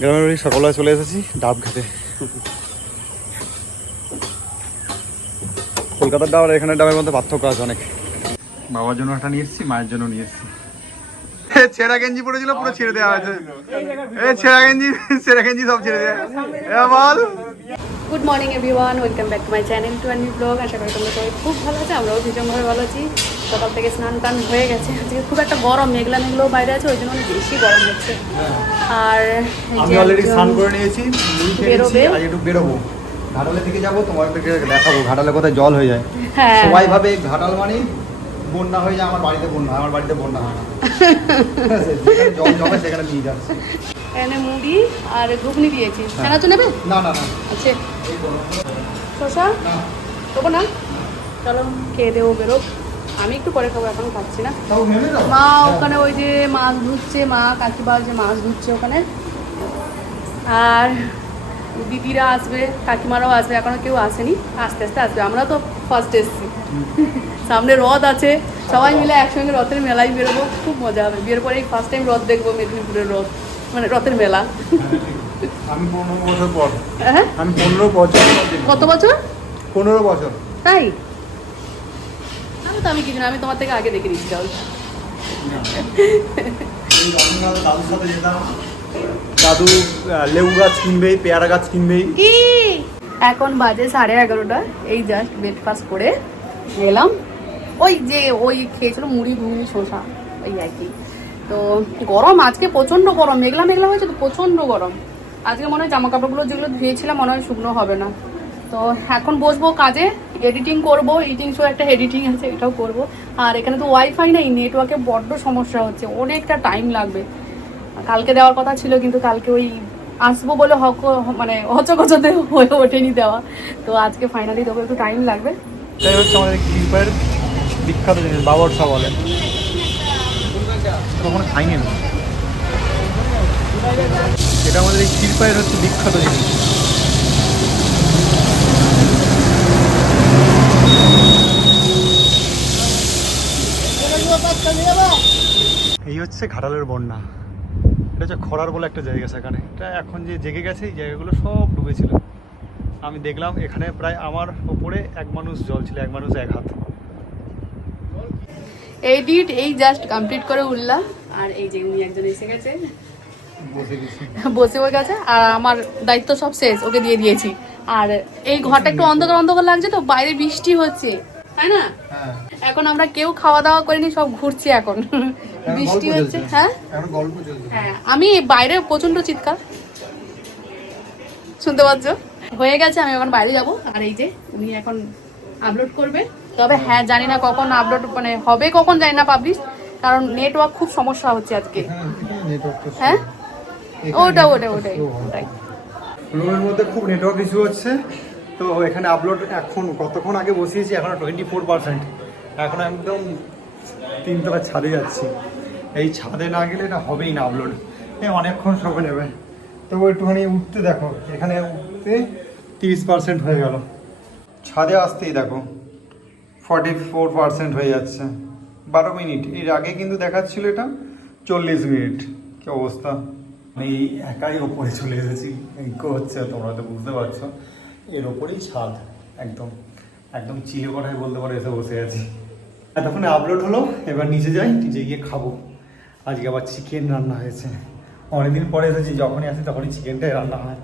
গ্রামের বাড়ি সকালবেলা চলে এসেছি ডাব খেতে। কলকাতার ডাব আর এখানে ডাবের মধ্যে পার্থক্য আছে অনেক। বাবার জন্য একটা নিয়ে এসেছি মায়ের জন্য নিয়ে এসেছি। ছেঁড়া গেঞ্জি পড়েছিল পুরো ছেড়ে দেওয়া হয়েছে। এ ছেঁড়া গেঞ্জি ছেঁড়া গেঞ্জি সব ছেড়ে দেওয়া বল। Good morning everyone welcome back to my channel to new blog আশা করি তোমরা সবাই খুব ভালো আছে আমরাও ভীষণভাবে ভালো আছি। সকাল থেকে স্নান টান হয়ে গেছে। আজকে খুব একটা গরম মেঘলা মেঘলাও বাইরে আছে ওই জন্য অনেক বেশি গরম হচ্ছে। আর আমি অলরেডি স্নান করে নিয়েছি বেরোবে? আজ একটু বেরোবো। ঘাটালের দিকে যাব তোমাদেরকে দেখাবো ঘাটালে কোথায় জল হয়ে যায়। হ্যাঁ। সবাই ভাবে ঘাটাল মানে বন্যা হয়ে যায় আমার বাড়িতে বন্যা আমার বাড়িতে বন্যা হয় না? জল জমে সেখানে নিয়ে যাচ্ছে। এখানে মুড়ি আর ঘুগনি দিয়েছি। হ্যাঁ। চানাচু নেবে? না না না। আছে করো। শশা? দেবো না। চলো খেয়ে দেবো বেরো আমি একটু পরে খাব এখন খাচ্ছি না। মা। ওখানে ওই যে মাছ ধুচ্ছে মা কাকিবা যে মাছ ধুচ্ছে ওখানে। আর দিদিরা আসবে কাকিমারাও আসবে এখনও কেউ আসেনি আস্তে আস্তে আসবে। আমরা তো ফার্স্ট এসছি। সামনে রথ আছে সবাই মিলে একসঙ্গে রথের মেলায় বেরোবো খুব মজা হবে। বিয়ের পরে ফার্স্ট টাইম রথ দেখব মেদিনীপুরের রথ মানে রথের মেলা। আমি পনেরো বছর পর। হ্যাঁ? আমি পনেরো বছর। কত বছর? পনেরো বছর। তাই? তো আমি কিছু না আমি তোমার থেকে আগে দেখে নিচ্ছি তাহলে দাদু লেবু গাছ কিনবেই পেয়ারা গাছ কিনবেই। কি এখন বাজে সাড়ে এগারোটা এই জাস্ট ব্রেকফাস্ট করে গেলাম ওই যে ওই খেয়েছিল মুড়ি ঘুগনি শসা ওই আর কি। তো গরম আজকে প্রচণ্ড গরম মেঘলা মেঘলা হয়েছে তো প্রচণ্ড গরম। আজকে মনে হয় জামা কাপড়গুলো যেগুলো ধুয়েছিলাম মনে হয় শুকনো হবে না। তো এখন বসবো কাজে এডিটিং করব এডিটিং শো একটা এডিটিং আছে, এটাও করব। আর এখানে তো ওয়াইফাই নেই নেটওয়ার্কে বড্ড সমস্যা হচ্ছে, অনেকটা টাইম লাগবে। কালকে দেওয়ার কথা ছিল, কিন্তু কালকে ওই আসব বলে হক মানে হচকচতে হয়ে ওঠেনি দেওয়া। তো আজকে ফাইনালি দেবো একটু টাইম লাগবে। এটাই হচ্ছে আমাদের কৃপার বিখ্যাত জিনিস বাবরসা বলে। কখনো খাইনি এটা আমাদের এই ক্ষীরপায়ের হচ্ছে বিখ্যাত জিনিস এই হচ্ছে ঘাটালের বন্যা। এটা হচ্ছে খরার বলে একটা জায়গা সেখানে। এটা এখন যে জেগে গেছে এই জায়গাগুলো সব ডুবেছিল আমি দেখলাম এখানে প্রায় আমার ওপরে এক মানুষ জল ছিল এক মানুষ এক হাত। এডিট এই জাস্ট কমপ্লিট করে উঠলাম আর এই যে উনি একজন এসে গেছে। বসে বসে হয়ে গেছে আর আমার দায়িত্ব সব শেষ ওকে দিয়ে দিয়েছি। আর এই ঘরটা একটু অন্ধকার অন্ধকার লাগছে তো বাইরে বৃষ্টি হচ্ছে। তাই না? হ্যাঁ। এখন আমরা কেউ খাওয়া দাওয়া করিনি সব ঘুরছি এখন। বৃষ্টি হচ্ছে হ্যাঁ? হ্যাঁ আমি বাইরে প্রচণ্ড চিৎকার। শুনতে পাচ্ছ? হয়ে গেছে আমি এখন বাইরে যাব। আর এই যে উনি এখন আপলোড করবে। তবে হ্যাঁ জানি না কখন আপলোড মানে হবে কখন জানি না পাবলিশ কারণ নেটওয়ার্ক খুব সমস্যা হচ্ছে আজকে। হ্যাঁ ওটা ওটা ওটাই ওটাই। রুমের মধ্যে খুব নেটওয়ার্ক ইস্যু হচ্ছে। তো এখানে আপলোড এখন কতক্ষণ আগে বসিয়েছি এখন টোয়েন্টি ফোর পার্সেন্ট এখন একদম তিনতলা ছাদে যাচ্ছি। এই ছাদে না গেলে এটা হবেই না আপলোড এ অনেকক্ষণ সময় নেবে। তবু একটুখানি উঠতে দেখো, এখানে উঠতে তিরিশ পার্সেন্ট হয়ে গেল। ছাদে আসতেই দেখো ফর্টি ফোর পার্সেন্ট হয়ে যাচ্ছে। বারো মিনিট, এর আগে কিন্তু দেখাচ্ছিল এটা চল্লিশ মিনিট। কি অবস্থা? আমি একাই ওপরে চলে এসেছি। হচ্ছে, তোমরা তো বুঝতে পারছ। এর ওপরেই ছাদ, একদম একদম চিলে কটাই বলতে পারো এসে বসে আছি। এতক্ষণে আপলোড হলো, এবার নিচে যাই, নিচে গিয়ে খাব। আজকে আবার চিকেন রান্না হয়েছে। অনেকদিন পরে এসেছি যখনই আসি তখনই চিকেনটাই রান্না হয়।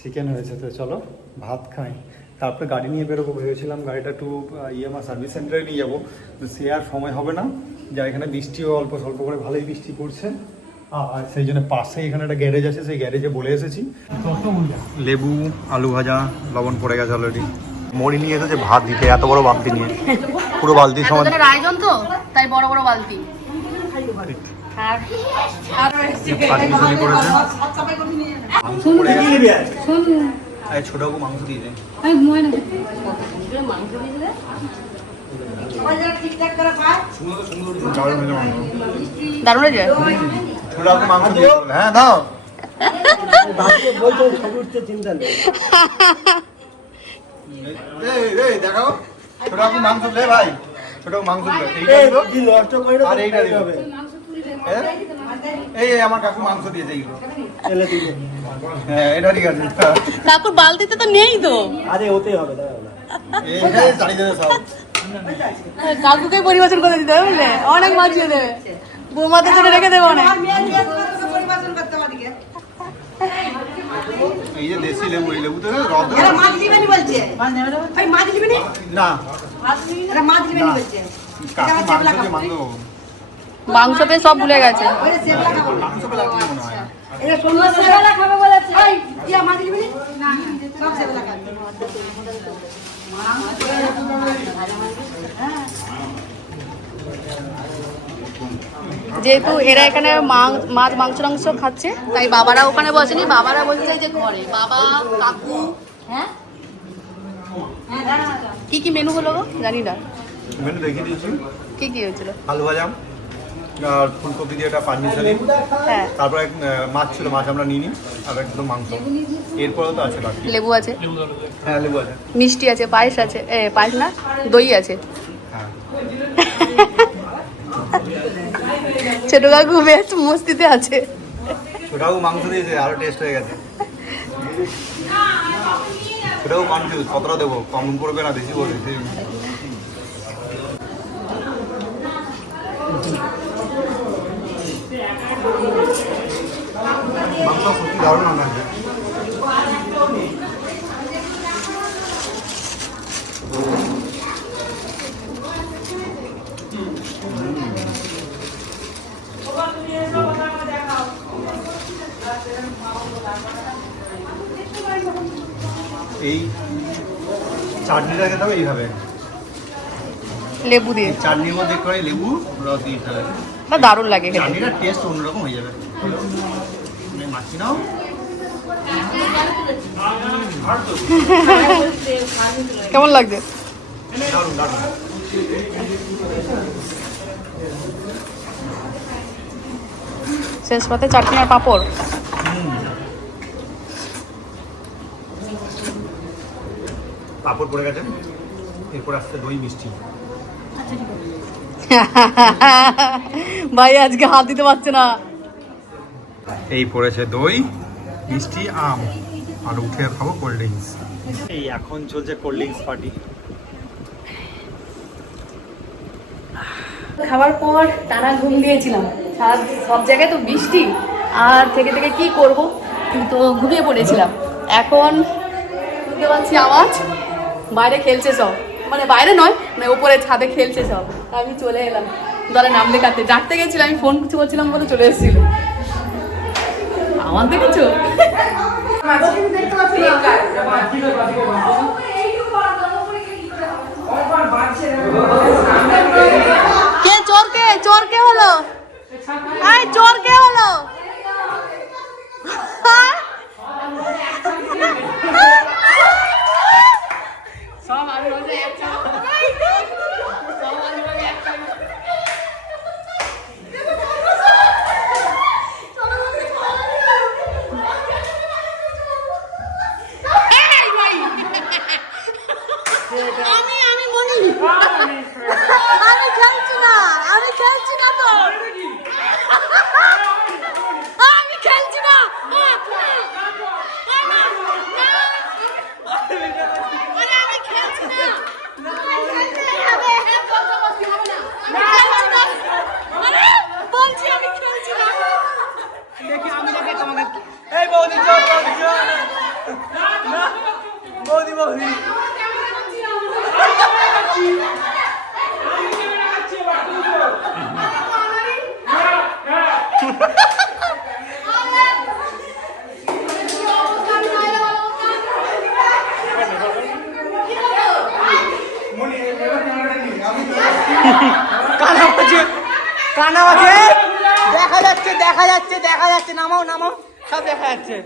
চিকেন হয়েছে তো চলো ভাত খাই। তারপরে গাড়ি নিয়ে বেরোবো ভেবেছিলাম গাড়িটা একটু ইএমআ সার্ভিস সেন্টারে নিয়ে যাব। তো সে আর সময় হবে না। যা এখানে বৃষ্টিও অল্প স্বল্প করে ভালোই বৃষ্টি পড়ছে। আর সেই জন্য পাশে এখানে একটা গ্যারেজ আছে সেই গ্যারেজে বলে এসেছি। লেবু আলু ভাজা লবণ পড়ে গেছে অলরেডি মরি নিয়ে এসেছে ভাত দিতে এত বড় বালতি নিয়ে। পুরো বালতি সময় আয়োজন তো তাই বড় বড় বালতি। ছোট মাংস দিয়ে দেয় দারুণ মাংস দিয়ে হ্যাঁ দাও। এই, এই, দেখাও। ছোট মাংস দে ভাই। ছোট মাংস দে। এইটা দিলো। আর এইটা হ্যাঁ? এই এই, আমার কাকু মাংস দিয়েছে এইগুলো হ্যাঁ এটা ঠিক আছে কাকুর বালতিতে তো নেই তো। আরে ওতেই হবে সব। কাকুকে পরিবেশন করে দিতে হবে বুঝলে অনেক মাছিয়ে দেবে। বৌমাদের জন্য রেখে দেবে অনেক। এই যে দেশি লেবু এই লেবু তো রদ মাছ দিবেনি বলছে। ভাই মাছ দিবেনি? না। মাছ দিবেনি বলছে। কাকু মাংস দিয়ে মাংস মাংসতে সব ভুলে গেছে। যেহেতু এরা এখানে মাছ মাংস টাংস খাচ্ছে তাই বাবারা ওখানে বসেনি। বাবারা বসেছে এই যে ঘরে। বাবা কাকু হ্যাঁ? কি কি মেনু হলো গো? জানি না। মেনু দেখিয়ে দিয়েছি। কি কি হয়েছিল? আলু ভাজা আর ফুলকপি দিয়ে একটা পানিশালি হ্যাঁ। তারপরে এক, মাছ ছিল মাছ আমরা নিইনি আর একদম মাংস। এরপরেও তো আছে বাকি। লেবু আছে? হ্যাঁ লেবু আছে। মিষ্টি আছে পায়েস আছে এ পায়েস না দই আছে। হ্যাঁ। ছোট কাকু বেশ মস্তিতে আছে। ছোটাও মাংস দিয়েছে আরও টেস্ট হয়ে গেছে। ছোটাও কনফিউজ কতটা দেবো? কম করবে না বেশি করবে সেই মাংস সত্যি দারুণ রান্না এই চাটনিটা খেতে হবে এইভাবে। লেবু দিয়ে। চাটনির মধ্যে একটু লেবু রস দিয়ে দিতে হবে না দারুণ লাগে খেতে। চাটনিটার টেস্ট অন্যরকম হয়ে যাবে। কেমন লাগছে? শেষ পাতে চাটনি আর পাঁপড়। পাপড় পড়ে গেছে। এরপর আসছে দই মিষ্টি। ভাই আজকে হাত দিতে পারছে না। এই পড়েছে দই মিষ্টি আম আর উঠে খাব কোল্ড ড্রিঙ্কস এই এখন চলছে কোল্ড ড্রিঙ্কস পার্টি খাওয়ার পর টানা ঘুম দিয়েছিলাম। সব জায়গায় তো বৃষ্টি। আর থেকে থেকে কি করব? তো ঘুমিয়ে পড়েছিলাম। এখন শুনতে পাচ্ছি আওয়াজ। বাইরে খেলছে সব। মানে বাইরে নয় মানে ওপরে ছাদে খেলছে সব। আমি চলে এলাম। দলে নাম লেখাতে। ডাকতে গেছিলাম আমি ফোন কিছু করছিলাম বলে চলে এসেছিল। আমার দেখেছ? কে চোর কে চোর কে হলো আয় চোর কে হলো হ্যাঁ? সব আমি বলছি একসাথে। সব আমি বলছি একসাথে। এই ভাই। আমি আমি বলি আমি খেলছি না আমি খেলছি না তো আমি খেলছি না আরে আমি খেলছি না আরে, বলছি আমি খেলছি না এই বৌদি চল বৌদি চল না বৌদি বৌদি কানা বাজে কানা বাজে দেখা যাচ্ছে দেখা যাচ্ছে দেখা যাচ্ছে নামাও নামাও সব দেখা যাচ্ছে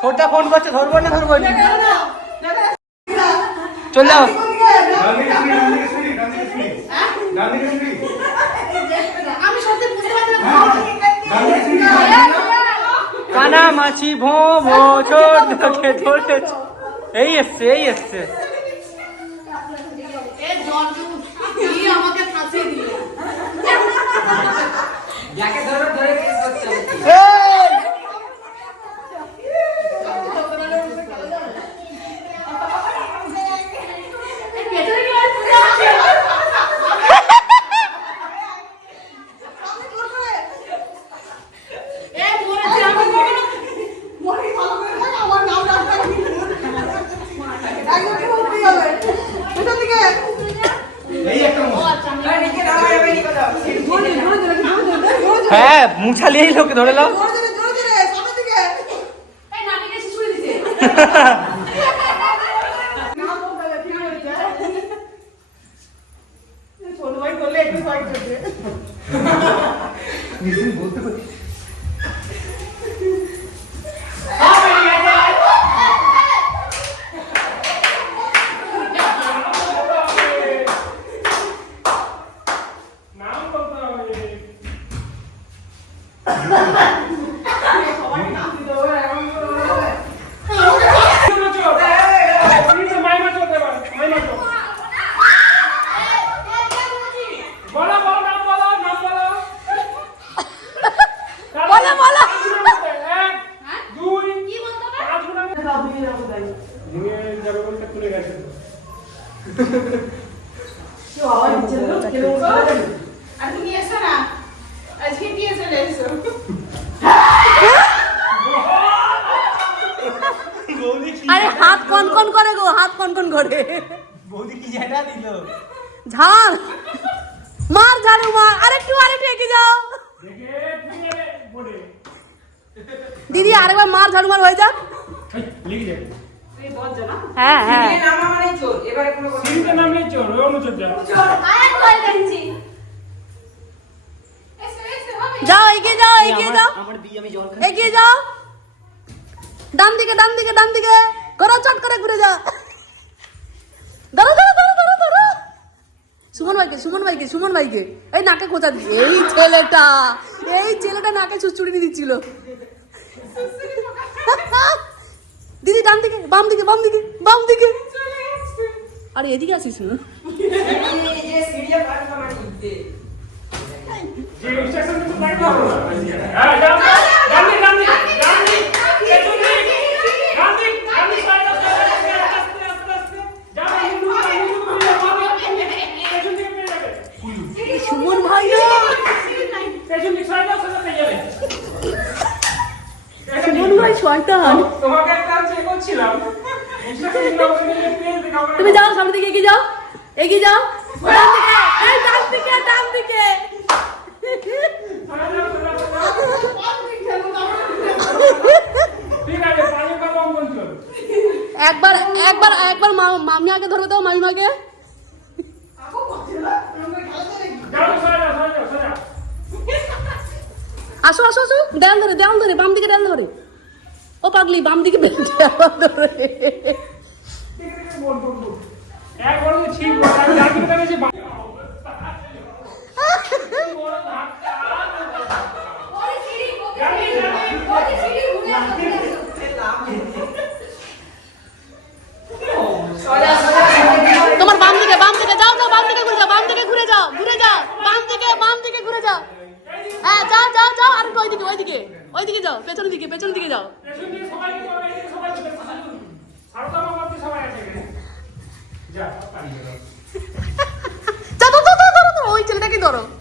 ছোটা ফোন করছে, ধরবো না ধরবো না? চলে কানা মাছি ভো ভো তোকে ধরেছে। এই এসছে এই এসছে। আমাকে দিল এই হ্যাঁ মুছালিয়েই লোকে ধরে নাও। বলো আরে হাত কন কন করে গো, হাত কন কন করে। বৌদি কি জায়গা দিল ঝাড়, মার। ঝাড়ু মার আরেকটু আরেকটু এগিয়ে যাও। দিদি, আরেকবার মার ঝাড়ু, মার, হয়ে যাক। হ্যাঁ হ্যাঁ। যাও এগিয়ে যাও এগিয়ে যাও। আমার বিয়ে আমি জল এগিয়ে যাও। ডান দিকে ডান দিকে ডান দিকে। করো চট করে ঘুরে যাও ধরো ধরো ধরো ধরো ধরো। সুমন ভাইকে সুমন ভাইকে সুমন ভাইকে। এই নাকে খোঁচা দি এই ছেলেটা এই ছেলেটা নাকে চুচুড়ি দিচ্ছিল। দিদি, ডান দিকে, বাম দিকে বাম দিকে বাম দিকে। আরে, এদিকে আসিস না। সুমন ভাই সুমন ভাই, শয়তান। তোমাকে একটা করছিলাম। তুমি যাও সামনে দিকে এগিয়ে যাও। এগিয়ে যাও। ডান দিকে ডান দিকে। একবার একবার একবার মা- মামিয়াকে ধরবে তো মামিমাকে। আসো আসো আসো। দেয়াল ধরে দেয়াল ধরে বাম দিকে দেয়াল ধরে। ও পাগলি, বাম দিকে তোমার বাম দিকে বাম দিকে, যাও বাম ঘুরে যাও, বাম ঘুরে যাও ঘুরে যাও, বাম বাম ঘুরে যাও। হ্যাঁ যাও যাও যাও। ওইদিকে ওইদিকে ওইদিকে যাও পেছনের দিকে পেছনের দিকে যাও। ওই ছেলেটাকে ধরো।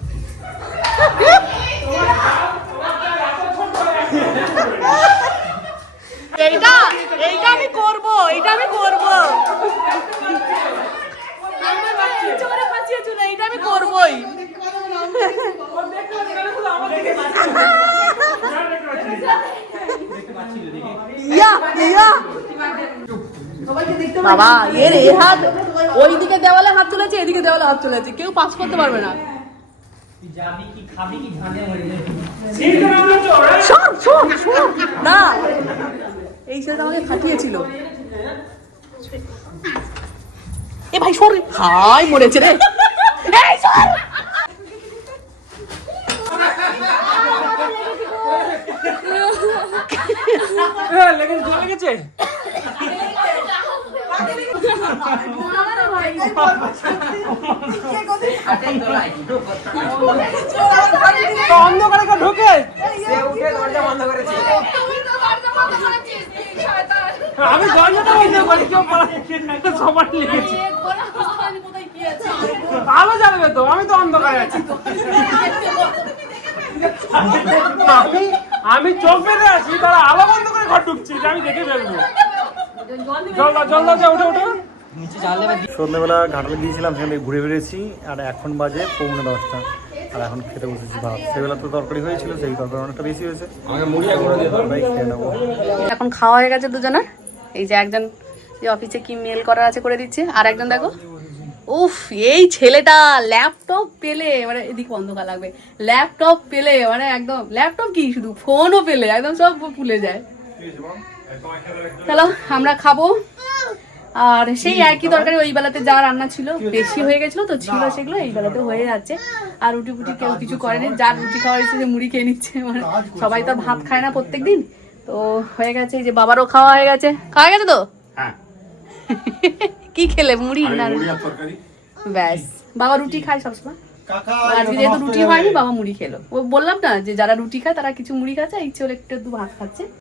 এইটা এইটা আমি করব এইটা আমি করব। এইটা আমি করবই। ওইদিকে দেওয়ালে হাত চলেছে এদিকে দেওয়ালে হাত চলেছে কেউ পাস করতে পারবে না। না। এই আমাকে খাটিয়েছিল। এ ভাই, সর। হাই, মরেছে রে। সর। লেগে চলে গেছে অন্ধকারে কেউ ঢোকে? আমি কেউ সবার লেগেছে। আলো জ্বালবে তো, আমি তো অন্ধকারে আছি। আমি আমি চোখ বেঁধে আছি তারা আলো বন্ধ করে ঘর ঢুকছি আমি দেখে ফেলব। জল দাও জল দাও উঠে উঠে। নিচে জানলে এবার সন্ধ্যেবেলা ঘাটালে গিয়েছিলাম সেখানে ঘুরে বেড়েছি আর এখন বাজে পৌনে দশটা। আর এখন খেতে বসেছি ভাত। সেবেলা তো তরকারি হয়েছিল সেই তরকারি অনেকটা বেশি হয়েছে। এখন খাওয়া হয়ে গেছে দুজনের। এই যে একজন যে অফিসে কি মেল করা আছে করে দিচ্ছে। আর একজন দেখো। উফ, এই ছেলেটা ল্যাপটপ পেলে মানে এদিকে অন্ধকার লাগবে। ল্যাপটপ পেলে মানে একদম ল্যাপটপ কি শুধু ফোনও পেলে, একদম সব ভুলে যায়। চলো, আমরা খাব। আর সেই একই তরকারি ওই বেলাতে যা রান্না ছিল, বেশি হয়ে গেছিল তো ছিল সেগুলো, এই বেলাতে হয়ে যাচ্ছে। আর রুটি ফুটি কেউ কিছু করেনি যার রুটি খাওয়া হয়েছে সে মুড়ি খেয়ে নিচ্ছে মানে সবাই তো ভাত খায় না প্রত্যেকদিন। তো হয়ে গেছে, এই যে বাবারও খাওয়া হয়ে গেছে। খাওয়া গেছে তো? কি খেলে? মুড়ি না ব্যাস। বাবা রুটি খায় সবসময়? আজকে যেহেতু রুটি হয়নি বাবা মুড়ি খেলো। ও বললাম না যে যারা রুটি খায় তারা কিছু মুড়ি খাচ্ছে ইচ্ছে হলে একটু একটু ভাত খাচ্ছে।